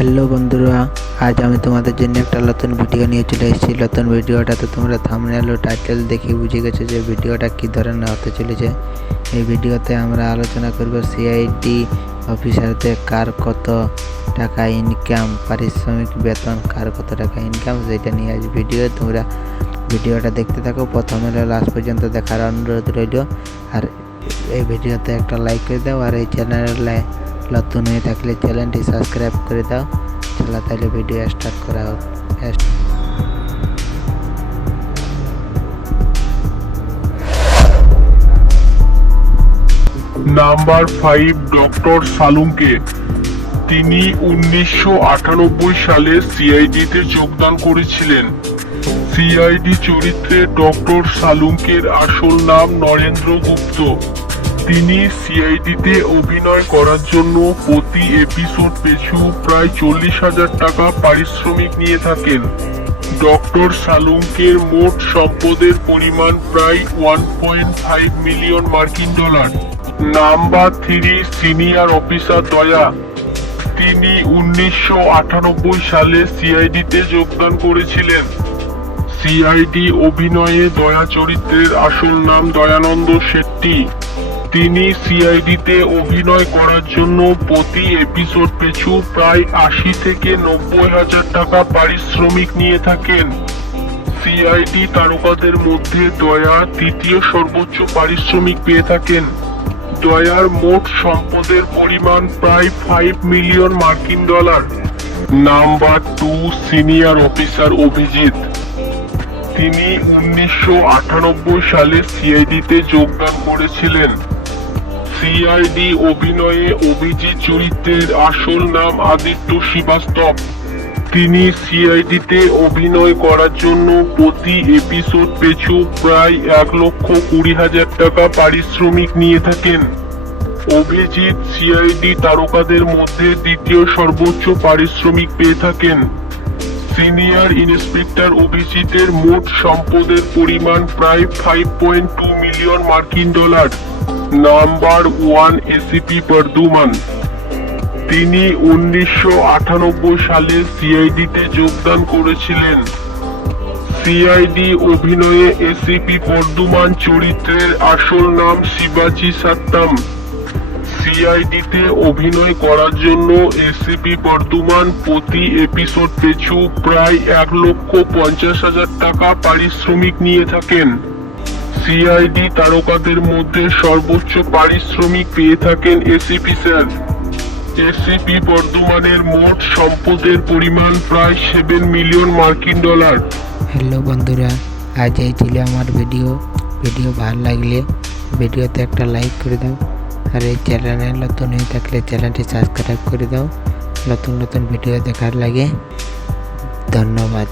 Hello বন্ধুরা, আজ আমি তোমাদের জন্য একটা নতুন ভিডিও নিয়ে চলে এসেছি। নতুন ভিডিওটাতে তোমরা থাম্বনেল ও টাইটেল দেখে বুঝে গেছো যে ভিডিওটা কী ধরনের হতে চলেছে। এই ভিডিওতে আমরা আলোচনা করব সিআইডি অফিসারদের কার কত টাকা ইনকাম, পারিশ্রমিক বেতন কার কত টাকা ইনকাম, সেটা নিয়ে আজ ভিডিও। তোমরা ভিডিওটা দেখতে থাকো, প্রথমে লাস্ট পর্যন্ত দেখার অনুরোধ রইল। আর এই ভিডিওতে একটা লাইক করে দাও, আর এই চ্যানেলে নতুন হয়ে থাকলে চ্যানেলটি সাবস্ক্রাইব করে দাও। চলো তাহলে ভিডিও স্টার্ট করা হোক। Number 5, doctor Salunke. তিনি 1998 সালে সিআইডিতে যোগদান করেছিলেন। সিআইডি চরিত্রে ডক্টর সালুঙ্কের আসল নাম নরেন্দ্র গুপ্ত। তিনি সিআইডিতে অভিনয় করার জন্য প্রতি এপিসোড পিছু প্রায় 40,000 টাকা পারিশ্রমিক নিয়ে থাকেন। ডক্টর সালুঙ্কের মোট সম্পদের পরিমাণ প্রায় 1.5 মিলিয়ন মার্কিন ডলার। নাম্বার 3, সিনিয়র অফিসার দয়া। তিনি 1998 সালে সিআইডিতে যোগদান করেছিলেন। সিআইডি অভিনয়ে দয়া চরিত্রের আসল নাম দয়ানন্দ শেট্টি। তিনি সিআইডিতে অভিনয় করার জন্য প্রতি এপিসোড পিছু প্রায় 80 থেকে 90,000 টাকা পারিশ্রমিক নিয়ে থাকেন। সিআইডি তারকাদের মধ্যে দয়া তৃতীয় সর্বোচ্চ পারিশ্রমিক পেয়ে থাকেন। দয়ার মোট সম্পদের পরিমাণ প্রায় 5 মিলিয়ন মার্কিন dollar. Number 2, senior officer Abhijit. তিনি 1998 সালে সিআইডিতে যোগদান করেছিলেন। সিআইডি অভিনয়ে অভিজিৎ চরিত্রের আসল নাম আদিত্য শ্রীবাস্তব। তিনি সিআইডিতে অভিনয় করার জন্য প্রতি এপিসোড পিছু প্রায় 1,20,000 টাকা পারিশ্রমিক নিয়ে থাকেন। অভিজিৎ সিআইডি তারকাদের মধ্যে দ্বিতীয় সর্বোচ্চ পারিশ্রমিক পেয়ে থাকেন। সিনিয়র ইন্সপেক্টর অভিজিতের মোট সম্পদের পরিমাণ প্রায় 5.2 মিলিয়ন মার্কিন ডলার। Number 1, ACP Bardhaman. তিনি 1998 সালে সিআইডিতে যোগদান করেছিলেন। সিআইডি অভিনয়ে এসিপি বর্ধমান চরিত্রের আসল নাম শিবাজি সাত্তাম। সিআইডিতে অভিনয় করার জন্য এসিপি বর্ধমান প্রতি এপিসোড পিছু প্রায় 1,50,000 টাকা পারিশ্রমিক নিয়ে থাকেন। সিআইডি তারকাদের মধ্যে সর্বোচ্চ পারিশ্রমিক পেয়ে থাকেন এসিপি স্যার। এসিপি বর্ধমানের মোট সম্পদের পরিমাণ প্রায় 7 মিলিয়ন মার্কিন ডলার। হ্যালো বন্ধুরা, আজ এই ছিল আমার ভিডিও। ভালো লাগলে ভিডিওতে একটা লাইক করে দাও, আর এই চ্যানেলে নতুন হয়ে থাকলে চ্যানেলটি সাবস্ক্রাইব করে দাও। নতুন ভিডিও দেখার লাগে ধন্যবাদ।